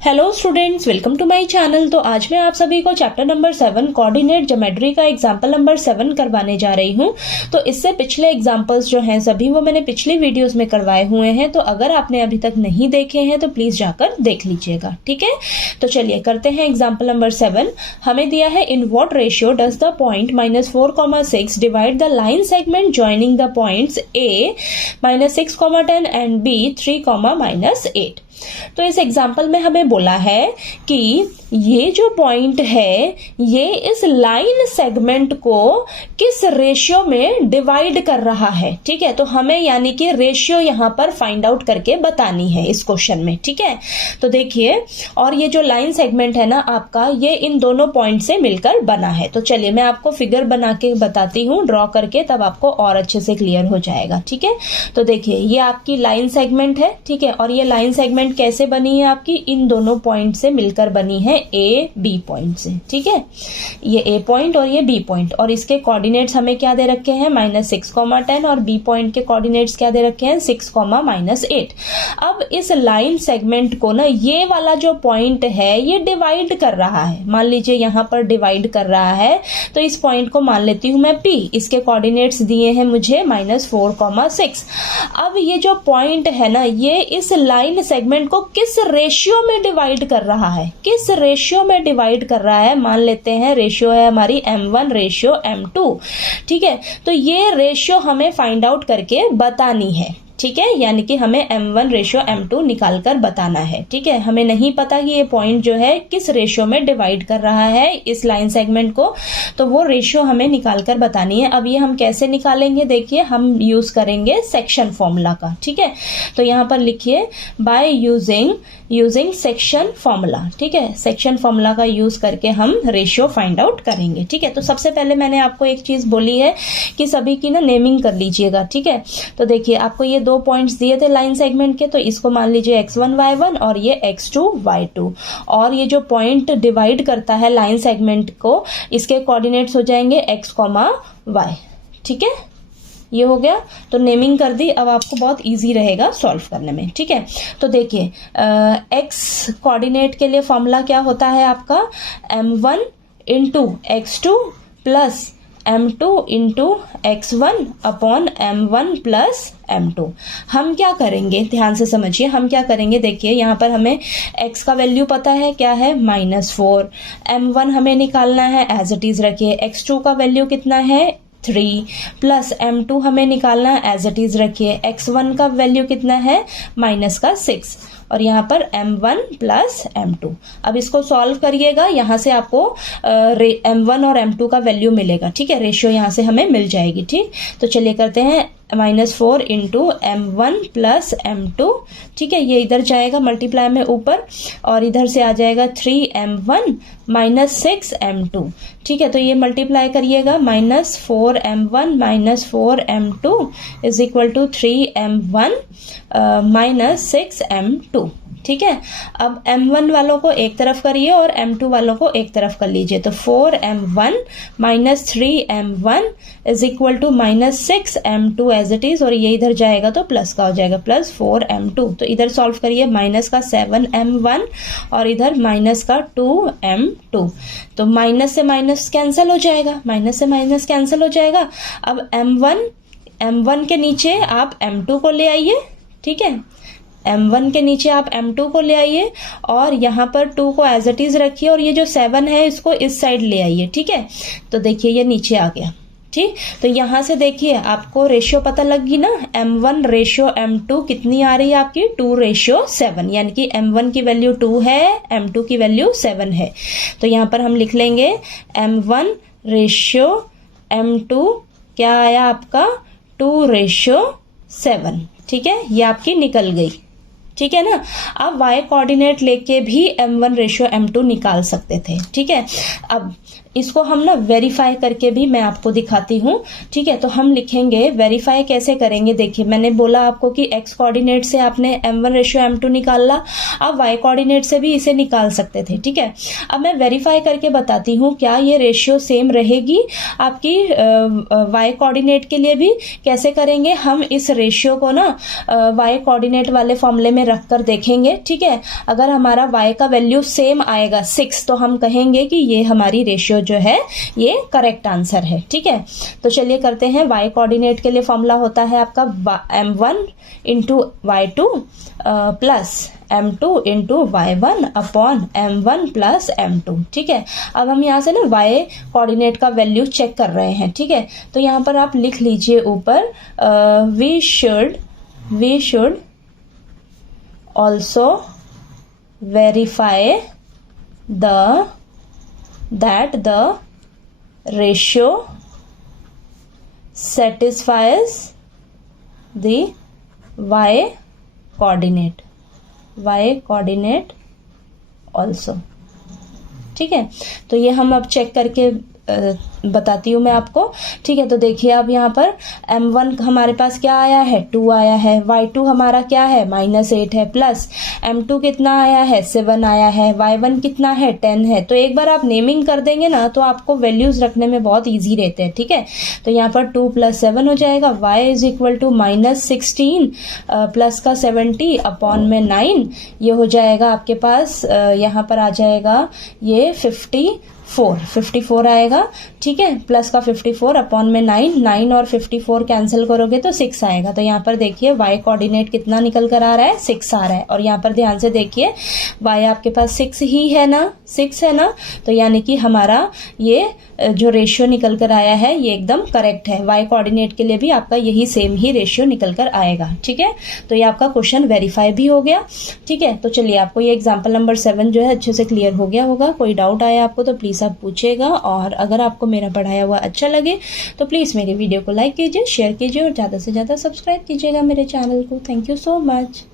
Hello students, welcome to my channel. तो आज मैं आप सभी को चैप्टर नंबर 7 कोऑर्डिनेट ज्योमेट्री का एग्जाम्पल नंबर 7 करवाने जा रही हूँ। तो इससे पिछले एग्जाम्पल्स जो हैं सभी वो मैंने पिछली वीडियोस में करवाए हुए हैं, तो अगर आपने अभी तक नहीं देखे हैं तो प्लीज जाकर देख लीजिएगा, ठीक है। तो चलिए करते हैं एग्जाम्पल नंबर 7। हमें दिया है in what ratio does the point -4,6 divide the line segment joining the points A -6,10 and B 3,-8। तो इस एग्जाम्पल में हमें बोला है कि ये जो पॉइंट है ये इस लाइन सेगमेंट को किस रेशियो में डिवाइड कर रहा है, ठीक है। तो हमें यानी कि रेशियो यहां पर फाइंड आउट करके बतानी है इस क्वेश्चन में, ठीक है। तो देखिए, और ये जो लाइन सेगमेंट है ना आपका, ये इन दोनों पॉइंट से मिलकर बना है। तो चलिए मैं आपको फिगर बना के बताती हूँ ड्रॉ करके, तब आपको और अच्छे से क्लियर हो जाएगा, ठीक है। तो देखिए ये आपकी लाइन सेगमेंट है, ठीक है। और ये लाइन सेगमेंट कैसे बनी है आपकी, इन दोनों पॉइंट से मिलकर बनी है, ए बी पॉइंट से, ठीक है। ये ए पॉइंट और ये बी पॉइंट, और इसके कोऑर्डिनेट्स हमें क्या दे रखे हैं -6,10, और बी पॉइंट के कोऑर्डिनेट्स क्या दे रखे हैं 6,-8। अब इस लाइन सेगमेंट को ना ये वाला जो पॉइंट है ये डिवाइड कर रहा है। मान लीजिए यहां पर डिवाइड कर रहा है, तो इस पॉइंट को मान लेती हूं मैं P। इसके कोऑर्डिनेट्स दिए हैं मुझे -4,6। अब ये जो पॉइंट है ना ये इस लाइन सेगमेंट को किस रेशियो में डिवाइड कर रहा है, किस रेशियो में डिवाइड कर रहा है। मान लेते हैं रेशियो है हमारी m1 रेशियो m2, ठीक है। तो ये रेशियो हमें फाइंड आउट करके बतानी है, ठीक है। यानी कि हमें m1 रेशियो m2 निकाल कर बताना है, ठीक है। हमें नहीं पता कि ये पॉइंट जो है किस रेशियो में डिवाइड कर रहा है इस लाइन सेगमेंट को, तो वो रेशियो हमें निकाल कर बतानी है। अब ये हम कैसे निकालेंगे, देखिए हम यूज करेंगे सेक्शन फॉर्मूला का, ठीक है। तो यहां पर लिखिए बाय यूजिंग सेक्शन फॉर्मूला, ठीक है। सेक्शन फॉर्मूला का यूज करके हम रेशियो फाइंड आउट करेंगे, ठीक है। तो सबसे पहले मैंने आपको एक चीज बोली है कि सभी की ना नेमिंग कर लीजिएगा, ठीक है। तो देखिए आपको ये दो पॉइंट्स दिए थे लाइन सेगमेंट के, तो इसको मान लीजिए x1 y1 और ये x2 y2। और ये जो पॉइंट डिवाइड करता है लाइन सेगमेंट को, इसके कोऑर्डिनेट्स हो जाएंगे x, y, ठीक है। ये हो गया, तो नेमिंग कर दी। अब आपको बहुत इजी रहेगा सॉल्व करने में, ठीक है। तो देखिए x कोऑर्डिनेट के लिए फॉर्मूला क्या होता है आपका, m1 into x2 plus m2 into x1 upon m1 plus m2। हम क्या करेंगे, ध्यान से समझिए, हम क्या करेंगे। देखिए यहाँ पर हमें x का वैल्यू पता है, क्या है -4। m1 हमें निकालना है, एज इट इज रखिए। x2 का वैल्यू कितना है 3, प्लस m2 हमें निकालना है, एज इट इज रखिए। x1 का वैल्यू कितना है -6, और यहाँ पर m1 प्लस m2। अब इसको सॉल्व करिएगा, यहाँ से आपको m1 और m2 का वैल्यू मिलेगा, ठीक है। रेशियो यहाँ से हमें मिल जाएगी, ठीक। तो चलिए करते हैं -4 इंटू m1 प्लस m2, ठीक है। ये इधर जाएगा मल्टीप्लाई में ऊपर, और इधर से आ जाएगा 3m1 -6 m2, ठीक है। तो ये मल्टीप्लाई करिएगा, -4m1 -4m2 is equal to 3m1 -6 m2, ठीक है। अब m1 वालों को एक तरफ करिए और m2 वालों को एक तरफ कर लीजिए। तो 4m1 -3m1 is equal to -6m2 as it is, और ये इधर जाएगा तो प्लस का हो जाएगा, प्लस 4m2। तो इधर सॉल्व करिए, माइनस का 7m1 और इधर माइनस का 2m2। तो माइनस से माइनस कैंसिल हो जाएगा, माइनस से माइनस कैंसिल हो जाएगा। अब m1 के नीचे आप m2 को ले आइए, ठीक है। m1 के नीचे आप m2 को ले आइए, और यहाँ पर 2 को एज इट इज रखिए, और ये जो 7 है इसको इस साइड ले आइए, ठीक है। तो देखिए ये नीचे आ गया, ठीक। तो यहाँ से देखिए आपको रेशियो पता लगी ना, m1 रेशियो m2 कितनी आ रही है आपकी 2:7, यानी कि m1 की वैल्यू 2 है, m2 की वैल्यू 7 है। तो यहाँ पर हम लिख लेंगे m1 रेशियो m2 क्या आया आपका 2:7, ठीक है। ये आपकी निकल गई, ठीक है ना। अब y कोऑर्डिनेट लेके भी m1 रेशियो m2 निकाल सकते थे, ठीक है। अब इसको हम ना वेरीफाई करके भी मैं आपको दिखाती हूँ, ठीक है। तो हम लिखेंगे वेरीफाई कैसे करेंगे। देखिए मैंने बोला आपको कि x कोऑर्डिनेट से आपने m1 रेशियो m2 निकाला, आप y कोऑर्डिनेट से भी इसे निकाल सकते थे, ठीक है। अब मैं वेरीफाई करके बताती हूँ क्या ये रेशियो सेम रहेगी आपकी y कोऑर्डिनेट के लिए भी। कैसे करेंगे, हम इस रेशियो को ना y कोऑर्डिनेट वाले फॉर्मूले में रख कर देखेंगे, ठीक है। अगर हमारा y का वैल्यू सेम आएगा 6 तो हम कहेंगे कि ये हमारी रेशियो जो है ये करेक्ट आंसर है, ठीक है। तो चलिए करते हैं। y कोऑर्डिनेट के लिए फॉर्मूला होता है आपका m1 into y2 plus m2 into y1 upon m1 plus m2, ठीक है। अब हम यहाँ से ना y कोऑर्डिनेट का वैल्यू चेक कर रहे हैं, ठीक है। तो यहाँ पर आप लिख लीजिए ऊपर we should also verify that the ratio satisfies the y coordinate also, ठीक है। तो ये हम अब चेक करके बताती हूँ मैं आपको, ठीक है। तो देखिए अब यहाँ पर m1 हमारे पास क्या आया है 2 आया है, y2 हमारा क्या है -8 है, प्लस m2 कितना आया है 7 आया है, y1 कितना है 10 है। तो एक बार आप नेमिंग कर देंगे ना तो आपको वैल्यूज रखने में बहुत इजी रहते हैं, ठीक है। तो यहाँ पर 2 + 7 हो जाएगा, y is equal to -16 plus का 70 अपॉन में 9, ये हो जाएगा आपके पास यहाँ पर आ जाएगा ये 54 आएगा, ठीक है। प्लस का 54 अपॉन में 9 और 54 कैंसिल करोगे तो 6 आएगा। तो यहाँ पर देखिए y कोऑर्डिनेट कितना निकल कर आ रहा है 6 आ रहा है। और यहाँ पर ध्यान से देखिए y आपके पास 6 ही है ना, 6 है ना। तो यानी कि हमारा ये जो रेशियो निकल कर आया है ये एकदम करेक्ट है। y कोऑर्डिनेट के लिए भी आपका यही सेम ही रेशियो निकल कर आएगा, ठीक है। तो ये आपका क्वेश्चन वेरीफाई भी हो गया, ठीक है। तो चलिए आपको ये एग्जाम्पल नंबर 7 जो है अच्छे से क्लियर हो गया होगा। कोई डाउट आया आपको तो प्लीज आप पूछेगा, और अगर आपको मेरा पढ़ाया हुआ अच्छा लगे तो प्लीज मेरे वीडियो को लाइक कीजिए, शेयर कीजिए और ज्यादा से ज्यादा सब्सक्राइब कीजिएगा मेरे चैनल को। Thank you so much.